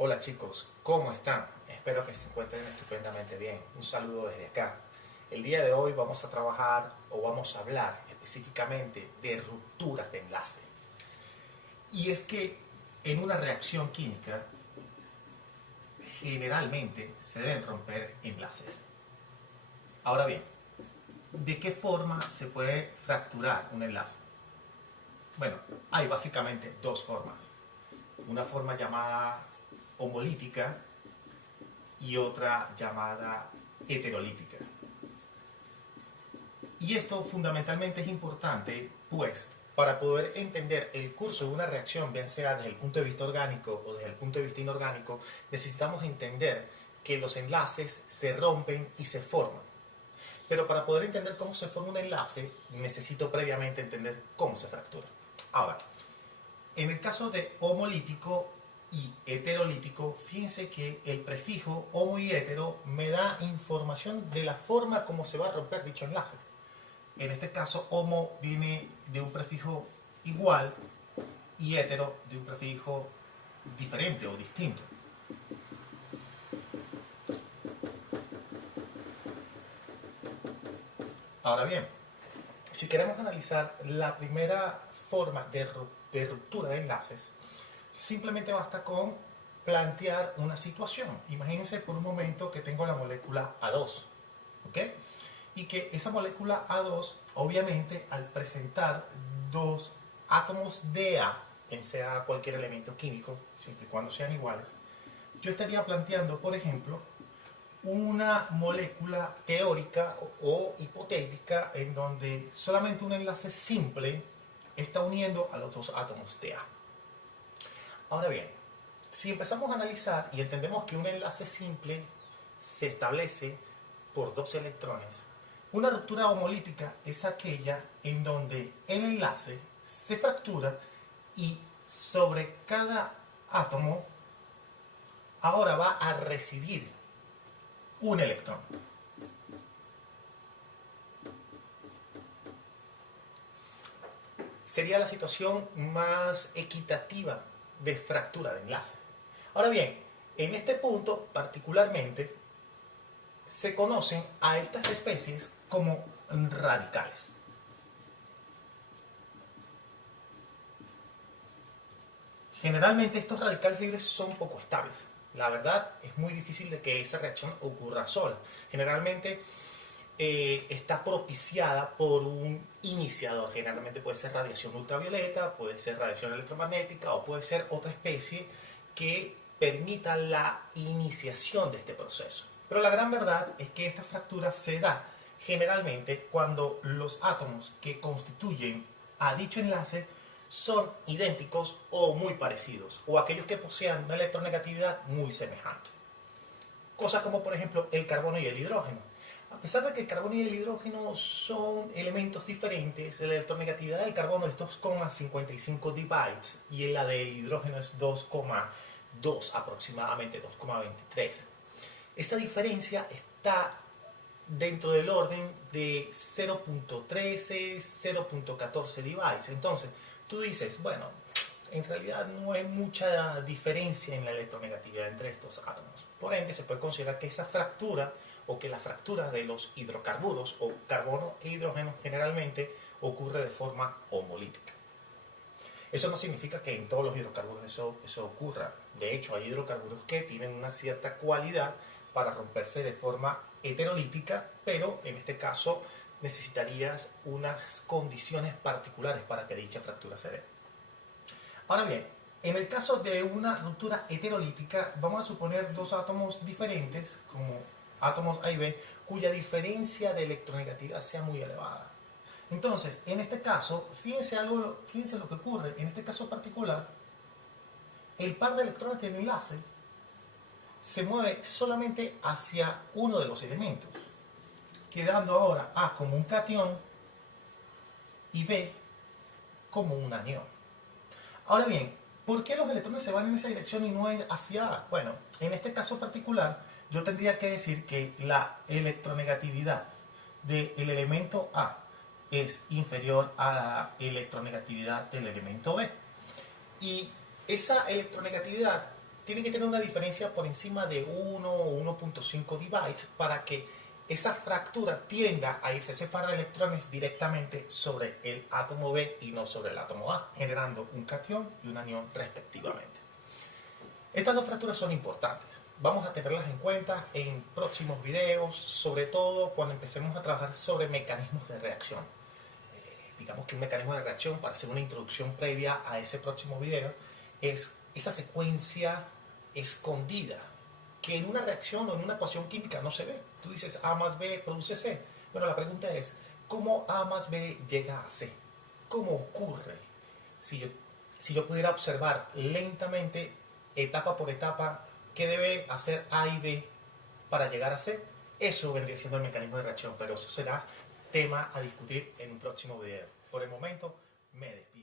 Hola chicos, ¿cómo están? Espero que se encuentren estupendamente bien. Un saludo desde acá. El día de hoy vamos a trabajar o vamos a hablar específicamente de rupturas de enlace. Y es que en una reacción química generalmente se deben romper enlaces. Ahora bien, ¿de qué forma se puede fracturar un enlace? Bueno, hay básicamente dos formas. Una forma llamada homolítica y otra llamada heterolítica. Y esto fundamentalmente es importante, pues, para poder entender el curso de una reacción, bien sea desde el punto de vista orgánico o desde el punto de vista inorgánico, necesitamos entender que los enlaces se rompen y se forman. Pero para poder entender cómo se forma un enlace, necesito previamente entender cómo se fractura. Ahora, en el caso de homolítico y heterolítico, fíjense que el prefijo homo y hetero me da información de la forma como se va a romper dicho enlace. En este caso, homo viene de un prefijo igual y hetero de un prefijo diferente o distinto. Ahora bien, si queremos analizar la primera forma de ruptura de enlaces, simplemente basta con plantear una situación. Imagínense por un momento que tengo la molécula A2, ¿ok? Y que esa molécula A2, obviamente, al presentar dos átomos de A, en sea cualquier elemento químico, siempre y cuando sean iguales, yo estaría planteando, por ejemplo, una molécula teórica o hipotética en donde solamente un enlace simple está uniendo a los dos átomos de A. Ahora bien, si empezamos a analizar y entendemos que un enlace simple se establece por dos electrones, una ruptura homolítica es aquella en donde el enlace se fractura y sobre cada átomo ahora va a residir un electrón. Sería la situación más equitativa de fractura de enlace. Ahora bien, en este punto particularmente se conocen a estas especies como radicales. Generalmente estos radicales libres son poco estables. La verdad es muy difícil de que esa reacción ocurra sola. Generalmente está propiciada por un iniciador. Generalmente puede ser radiación ultravioleta, puede ser radiación electromagnética o puede ser otra especie que permita la iniciación de este proceso. Pero la gran verdad es que esta fractura se da generalmente cuando los átomos que constituyen a dicho enlace son idénticos o muy parecidos, o aquellos que posean una electronegatividad muy semejante. Cosas como por ejemplo el carbono y el hidrógeno. A pesar de que el carbono y el hidrógeno son elementos diferentes, la electronegatividad del carbono es 2,55 dibytes y la del hidrógeno es 2,2 aproximadamente, 2,23. Esa diferencia está dentro del orden de 0,13, 0,14 dibytes. Entonces, tú dices, bueno, en realidad no hay mucha diferencia en la electronegatividad entre estos átomos. Por ende, se puede considerar que esa fractura o que la fractura de los hidrocarburos o carbono e hidrógeno generalmente ocurre de forma homolítica. Eso no significa que en todos los hidrocarburos eso ocurra. De hecho, hay hidrocarburos que tienen una cierta cualidad para romperse de forma heterolítica, pero en este caso necesitarías unas condiciones particulares para que dicha fractura se dé. Ahora bien, en el caso de una ruptura heterolítica, vamos a suponer dos átomos diferentes, como átomos A y B, cuya diferencia de electronegatividad sea muy elevada. Entonces, en este caso, fíjense lo que ocurre. En este caso particular, el par de electrones del enlace se mueve solamente hacia uno de los elementos, quedando ahora A como un catión y B como un anión. Ahora bien, ¿por qué los electrones se van en esa dirección y no hacia A? Bueno, en este caso particular, yo tendría que decir que la electronegatividad del elemento A es inferior a la electronegatividad del elemento B. Y esa electronegatividad tiene que tener una diferencia por encima de 1 o 1.5 dibytes para que esa fractura tienda a irse a separar electrones directamente sobre el átomo B y no sobre el átomo A, generando un catión y un anión respectivamente. Estas dos fracturas son importantes. Vamos a tenerlas en cuenta en próximos videos, sobre todo cuando empecemos a trabajar sobre mecanismos de reacción. Digamos que un mecanismo de reacción, para hacer una introducción previa a ese próximo video, es esa secuencia escondida que en una reacción o en una ecuación química no se ve. Tú dices A más B produce C. Bueno, la pregunta es, ¿cómo A más B llega a C? ¿Cómo ocurre? Si yo pudiera observar lentamente, etapa por etapa, qué debe hacer A y B para llegar a C, eso vendría siendo el mecanismo de reacción, pero eso será tema a discutir en un próximo video. Por el momento, me despido.